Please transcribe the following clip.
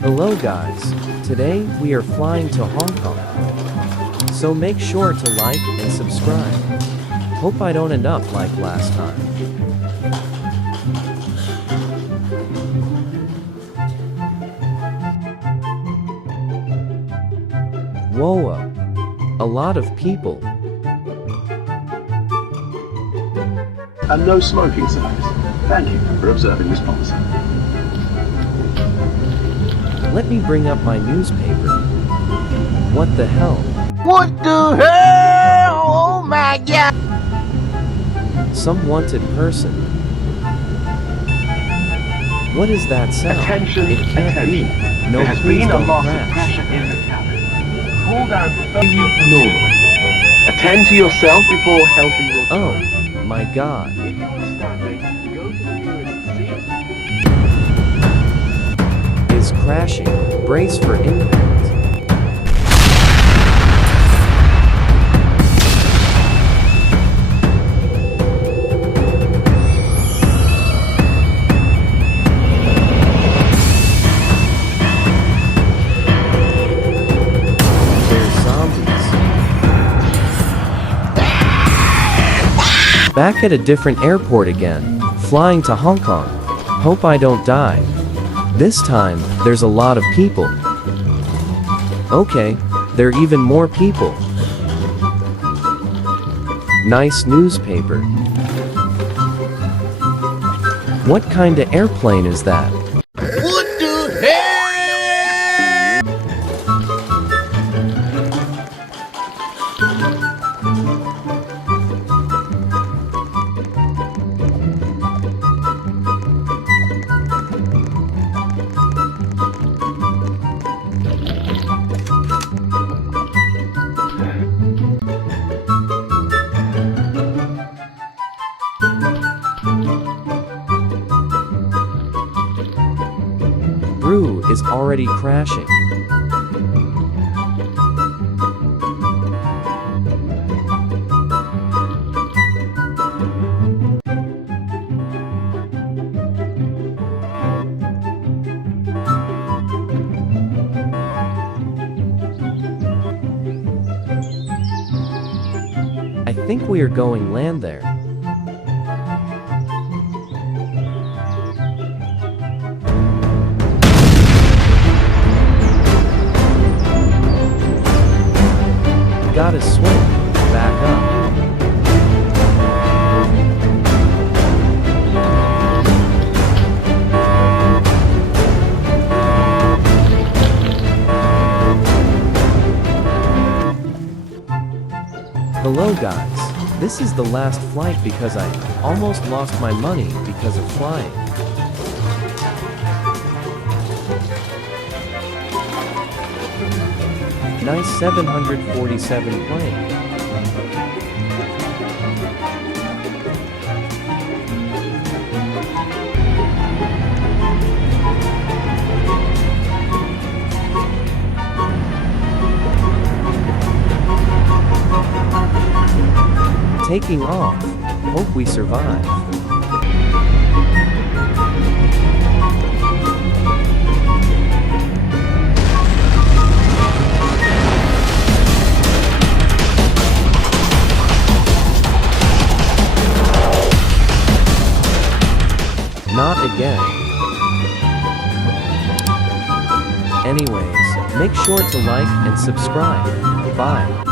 Hello guys, today we are flying to Hong Kong. So make sure to like and subscribe. Hope I don't end up like last time. Whoa, a lot of people. And no smoking signs. Thank you for observing this policy. Let me bring up my newspaper. What the hell? What the hell? Oh my god! Some wanted person. What is that sound? Attention, It can't attention. be. No, There has please been a don't loss of crash. pressure in the cabin. Pull down normally. Attend to yourself before helping your child. Oh, my god. If you are standing, go to the nearest seat. Is crashing. Brace for impact. There's zombies. Back at a different airport again, flying to Hong Kong. Hope I don't die. This time, there's a lot of people. Okay, there are even more people. Nice newspaper. What kind of airplane is that? What the hell? Brew is already crashing. I think we are going land there. Gotta swim. Back up. Hello guys. This is the last flight because I almost lost my money because of flying. Nice 747 plane. Taking off. Hope we survive. Not again. Anyways, make sure to like and subscribe. Bye.